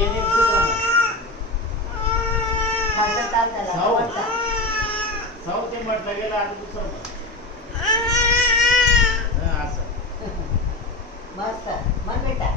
येणे दुसरा म्हण. खालचा ताल झाला साऊ. वरचा. साऊ ते म्हटलं गेलं आता दुसरं म्हण. असं मस्त मन बेटा